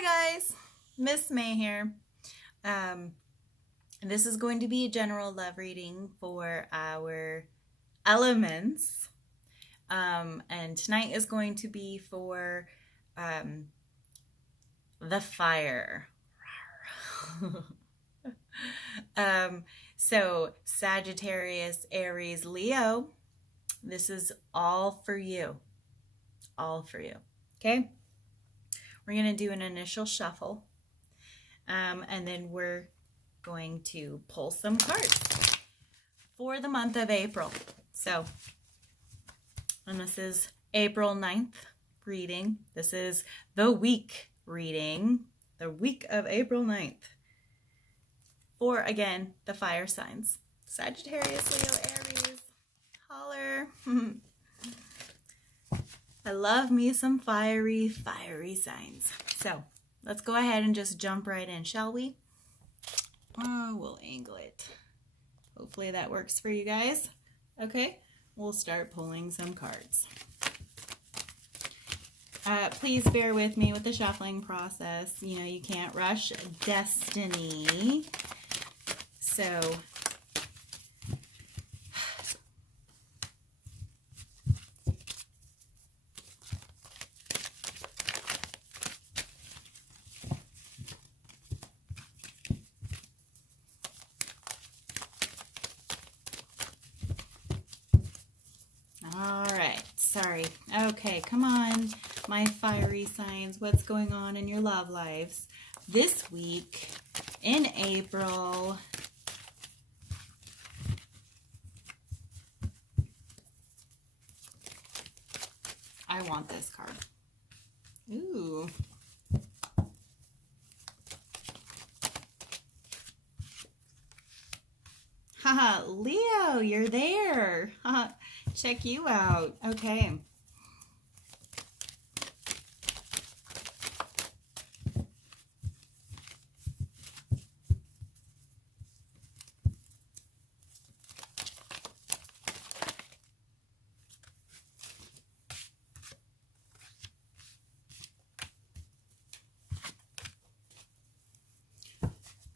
Hi guys, Miss May here. This is going to be a general love reading for our elements. And tonight is going to be for the fire. So Sagittarius, Aries, Leo, this is all for you. All for you. Okay? We're going to do an initial shuffle. And then we're going to pull some cards for the month of April. So, and this is April 9th reading. This is the week reading, the week of April 9th. For, again, the fire signs. Sagittarius, Leo, Aries, holler. I love me some fiery signs. So, let's go ahead and just jump right in, shall we? Oh, we'll angle it. Hopefully that works for you guys. Okay, we'll start pulling some cards. Please bear with me with the shuffling process. You know, you can't rush destiny. So, all right, sorry. Okay, come on, my fiery signs. What's going on in your love lives this week in April? I want this card. Ooh. Haha, Leo, you're there. Haha, check you out. Okay.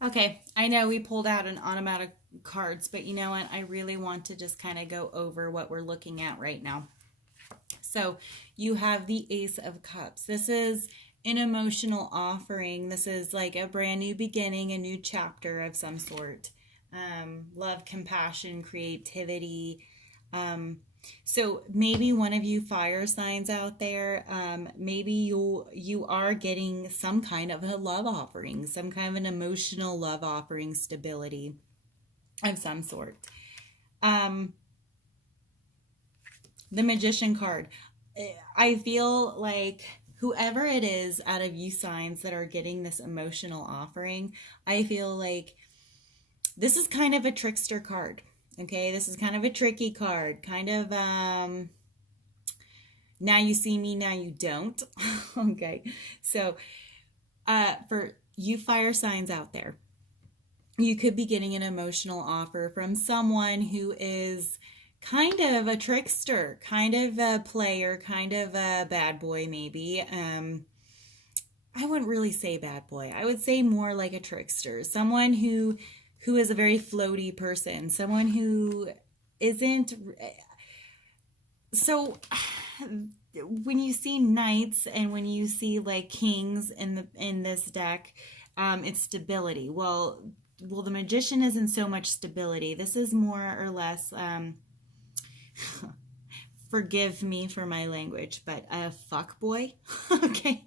Okay, I know we pulled out an automatic cards, but you know what? I really want to just kind of go over what we're looking at right now. So you have the Ace of Cups. This is an emotional offering. This is like a brand new beginning, a new chapter of some sort. Love, compassion, creativity. So maybe one of you fire signs out there, maybe you are getting some kind of a love offering, some kind of an emotional love offering, stability of some sort. The Magician card. I feel like whoever it is out of you signs that are getting this emotional offering, I feel like this is kind of a trickster card. Okay, this is kind of a tricky card. Kind of, now you see me, now you don't. Okay, so for you fire signs out there, you could be getting an emotional offer from someone who is kind of a trickster, kind of a player, kind of a bad boy maybe. I wouldn't really say bad boy. I would say more like a trickster. Someone who is a very floaty person. Someone who isn't... So when you see knights and when you see like kings in this deck, it's stability. Well, the Magician isn't so much stability. This is more or less, forgive me for my language, but a fuckboy. Okay,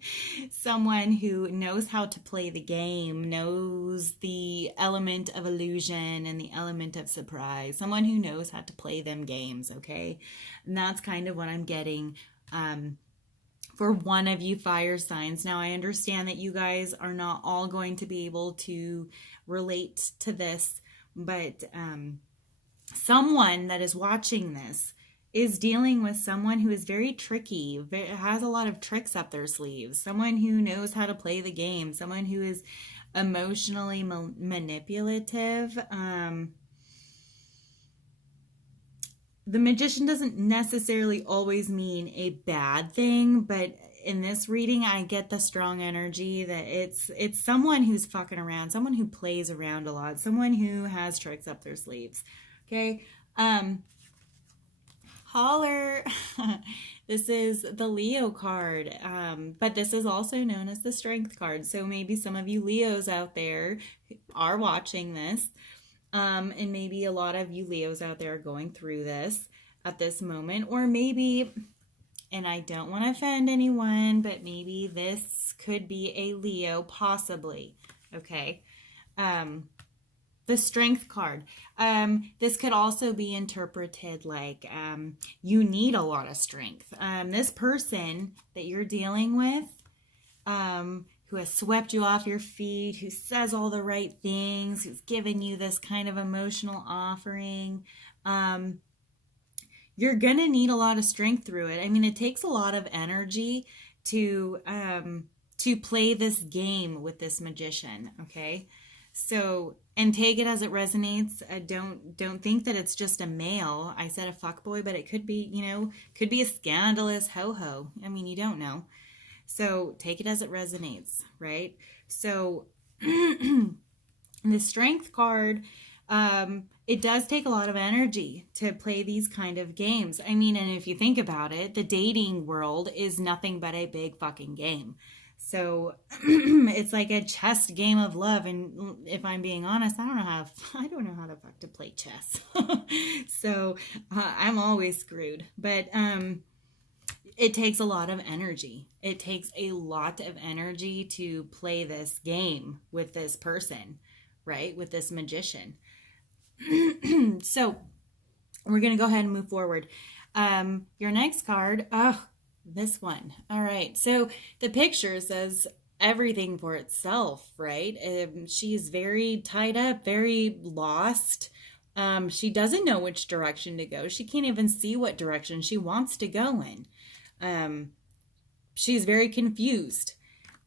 someone who knows how to play the game, knows the element of illusion and the element of surprise. Someone who knows how to play them games. Okay, and that's kind of what I'm getting. For one of you fire signs. Now, I understand that you guys are not all going to be able to relate to this, but someone that is watching this is dealing with someone who is very tricky, has a lot of tricks up their sleeves, someone who knows how to play the game, someone who is emotionally manipulative. The Magician doesn't necessarily always mean a bad thing, but in this reading, I get the strong energy that it's someone who's fucking around, someone who plays around a lot, someone who has tricks up their sleeves. Okay. Holler. This is the Leo card, but this is also known as the Strength card. So maybe some of you Leos out there are watching this, and maybe a lot of you Leos out there are going through this at this moment, or maybe, and I don't want to offend anyone, but maybe this could be a Leo, possibly. Okay. The Strength card. This could also be interpreted like you need a lot of strength. This person that you're dealing with, who has swept you off your feet, who says all the right things, who's given you this kind of emotional offering, you're going to need a lot of strength through it. I mean, it takes a lot of energy to play this game with this magician, okay? So, and take it as it resonates. Don't think that it's just a male. I said a fuckboy, but it could be, could be a scandalous ho-ho. I mean, you don't know. So take it as it resonates, right? So the Strength card, it does take a lot of energy to play these kind of games. I mean, and if you think about it, the dating world is nothing but a big fucking game. So it's like a chess game of love, and if I'm being honest, I don't know how the fuck to play chess. So I'm always screwed. But it takes a lot of energy. It takes a lot of energy to play this game with this person, right? With this magician. So we're gonna go ahead and move forward. Your next card. This one. All right. So the picture says everything for itself, right? She's very tied up, very lost. She doesn't know which direction to go. She can't even see what direction she wants to go in. She's very confused.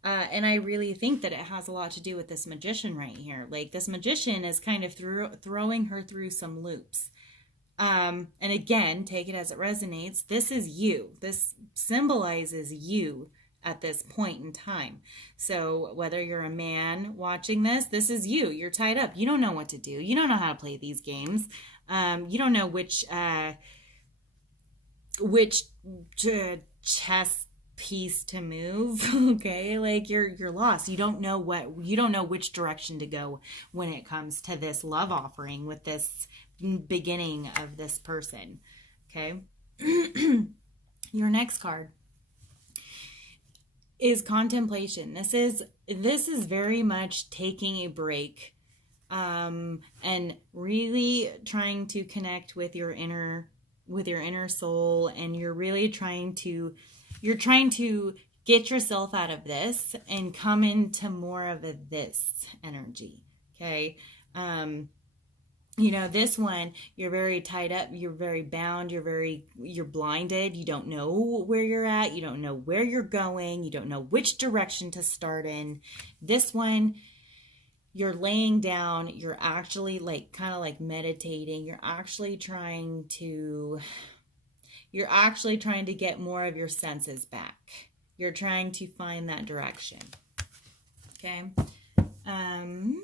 And I really think that it has a lot to do with this magician right here. Like, this magician is kind of throwing her through some loops. And again, take it as it resonates. This is you. This symbolizes you at this point in time. So whether you're a man watching this is you. You're tied up. You don't know what to do. You don't know how to play these games. You don't know which chess piece to move. Okay, like you're lost. You don't know which direction to go when it comes to this love offering with this beginning of this person. Okay. Your next card is contemplation. This is very much taking a break, and really trying to connect with your inner soul, and you're really trying to get yourself out of this and come into more of a this energy. Okay. This one, you're very tied up, you're very bound, you're blinded, you don't know where you're at, you don't know where you're going, you don't know which direction to start in. This one, you're laying down, you're actually kind of like meditating, you're actually trying to get more of your senses back. You're trying to find that direction. Okay. Oh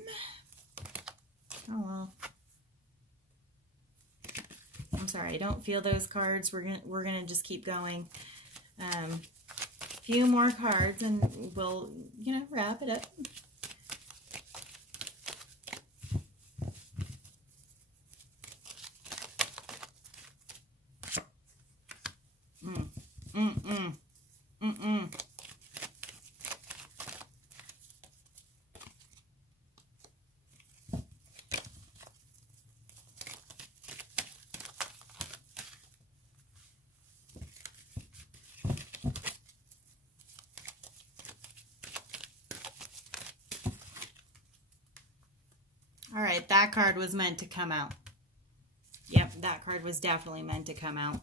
well. I'm sorry, I don't feel those cards. We're gonna just keep going. A few more cards and we'll wrap it up. All right, that card was meant to come out. Yep, that card was definitely meant to come out.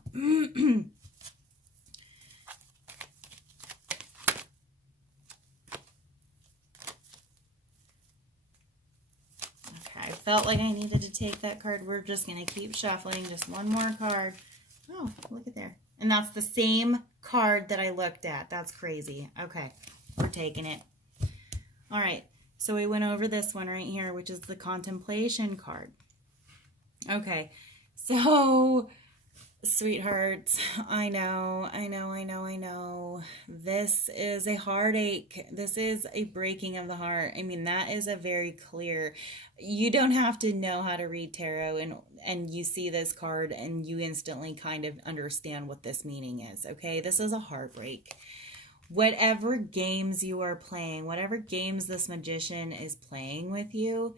Okay, I felt like I needed to take that card. We're just going to keep shuffling. Just one more card. Oh, look at there. And that's the same card that I looked at. That's crazy. Okay, we're taking it. All right, so we went over this one right here, which is the contemplation card. Okay, so sweethearts, I know. This is a heartache. This is a breaking of the heart. I mean, that is a very clear. You don't have to know how to read tarot, and you see this card and you instantly kind of understand what this meaning is. Okay, this is a heartbreak. Whatever games you are playing, whatever games this magician is playing with you,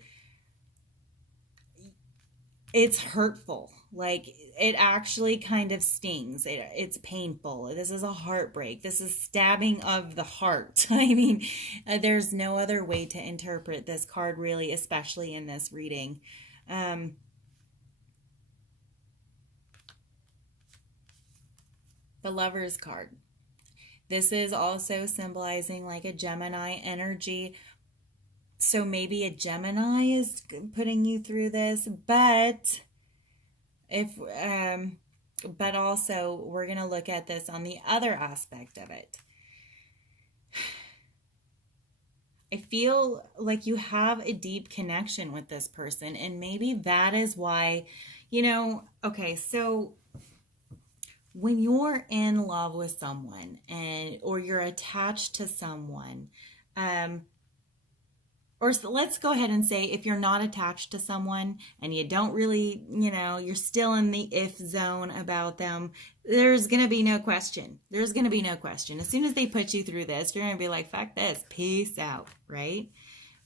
it's hurtful. Like, it actually kind of stings. It's painful. This is a heartbreak. This is stabbing of the heart. I mean, there's no other way to interpret this card, really, especially in this reading. The Lover's card. This is also symbolizing like a Gemini energy. So maybe a Gemini is putting you through this, but but also we're going to look at this on the other aspect of it. I feel like you have a deep connection with this person, and maybe that is why, okay, so when you're in love with someone or you're attached to someone, or let's go ahead and say if you're not attached to someone and you don't really, you're still in the if zone about them, there's going to be no question. There's going to be no question. As soon as they put you through this, you're going to be like, fuck this, peace out, right?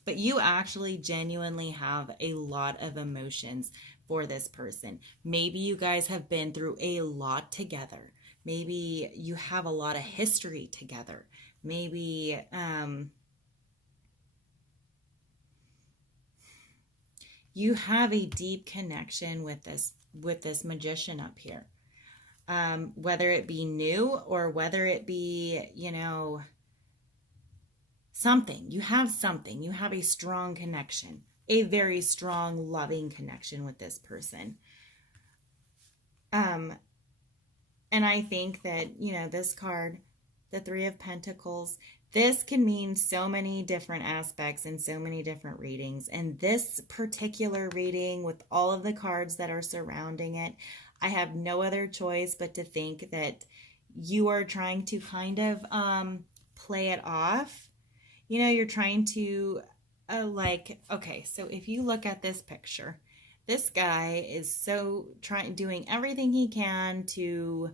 But you actually genuinely have a lot of emotions for this person. Maybe you guys have been through a lot together. Maybe you have a lot of history together. Maybe you have a deep connection with this magician up here. Whether it be new or whether it be, something. You have something. You have a strong connection. A very strong, loving connection with this person. And I think that, this card, the Three of Pentacles, this can mean so many different aspects and so many different readings. And this particular reading, with all of the cards that are surrounding it, I have no other choice but to think that you are trying to kind of play it off. You're trying to okay, so if you look at this picture, this guy is doing everything he can to,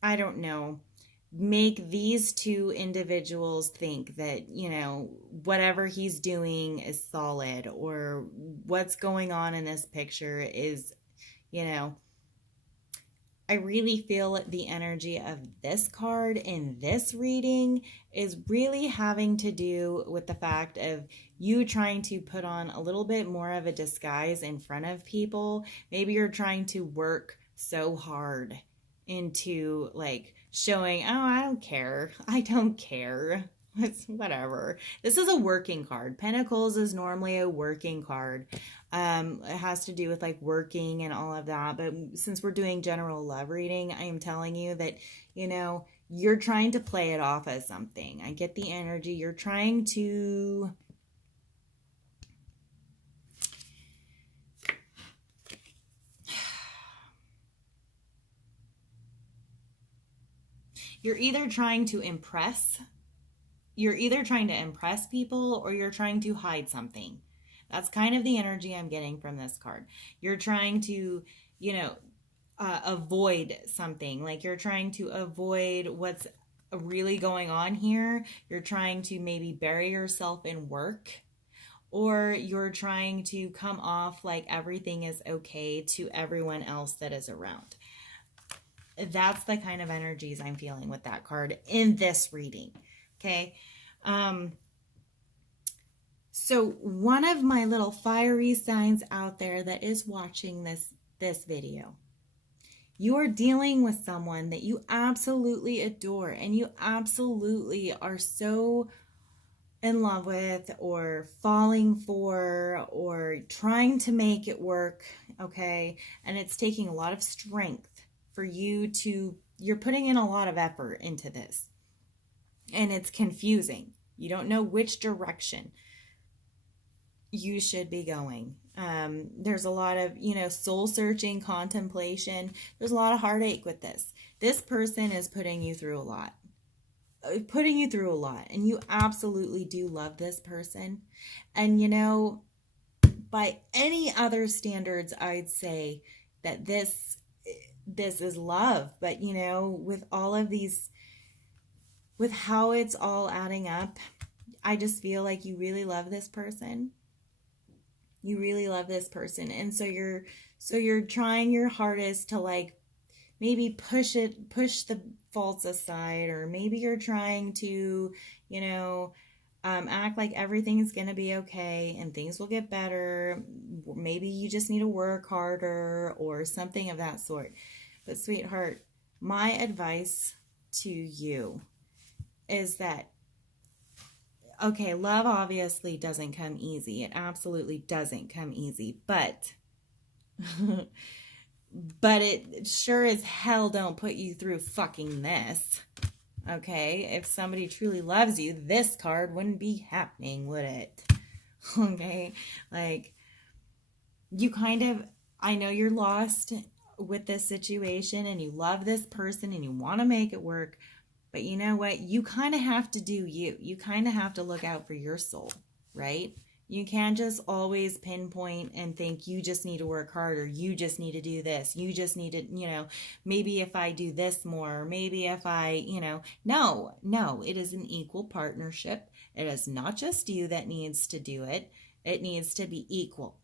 I don't know, make these two individuals think that, whatever he's doing is solid, or what's going on in this picture is, I really feel the energy of this card in this reading is really having to do with the fact of you trying to put on a little bit more of a disguise in front of people. Maybe you're trying to work so hard into like showing, oh, I don't care. It's whatever. This is a working card. Pentacles is normally a working card. It has to do with like working and all of that. But since we're doing general love reading, I am telling you that, you're trying to play it off as something. I get the energy. You're trying to... You're either trying to impress people, or you're trying to hide something. That's kind of the energy I'm getting from this card. You're trying to, avoid something. Like, you're trying to avoid what's really going on here. You're trying to maybe bury yourself in work, or you're trying to come off like everything is okay to everyone else that is around. That's the kind of energies I'm feeling with that card in this reading. Okay. So one of my little fiery signs out there that is watching this video, you are dealing with someone that you absolutely adore and you absolutely are so in love with, or falling for, or trying to make it work. Okay. And it's taking a lot of strength for you to, you're putting in a lot of effort into this, and it's confusing. You don't know which direction you should be going. There's a lot of, soul searching, contemplation. There's a lot of heartache with this. This person is putting you through a lot. And you absolutely do love this person. And, by any other standards, I'd say that this is love. But, with all of these, with how it's all adding up, I just feel like you really love this person. You really love this person. And so you're trying your hardest to, like, maybe push the faults aside, or maybe you're trying to, act like everything's going to be okay and things will get better. Maybe you just need to work harder or something of that sort. But sweetheart, my advice to you is that, okay, love obviously doesn't come easy. It absolutely doesn't come easy, but it sure as hell don't put you through fucking this. Okay? If somebody truly loves you, this card wouldn't be happening, would it? Okay? Like, you kind of, I know you're lost with this situation and you love this person and you want to make it work, but you know what? You kind of have to do you. You kind of have to look out for your soul, right? You can't just always pinpoint and think you just need to work harder. You just need to do this. You just need to, maybe if I do this more, maybe if I, no, it is an equal partnership. It is not just you that needs to do it. It needs to be equal.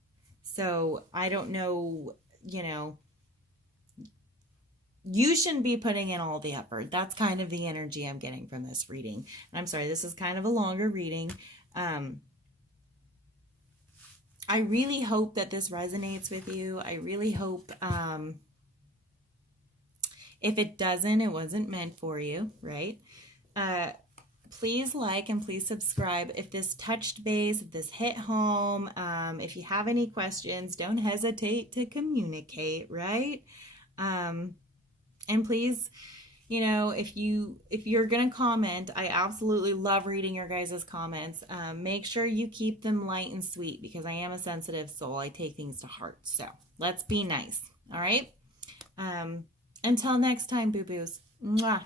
So I don't know, you shouldn't be putting in all the effort. That's kind of the energy I'm getting from this reading. I'm sorry, this is kind of a longer reading. I really hope that this resonates with you. I really hope, if it doesn't, it wasn't meant for you, right? Please like and please subscribe. If this touched base, if this hit home, if you have any questions, don't hesitate to communicate, right? And please, if you're going to comment, I absolutely love reading your guys' comments. Make sure you keep them light and sweet, because I am a sensitive soul. I take things to heart. So let's be nice. All right. Until next time, boo-boos. Mwah.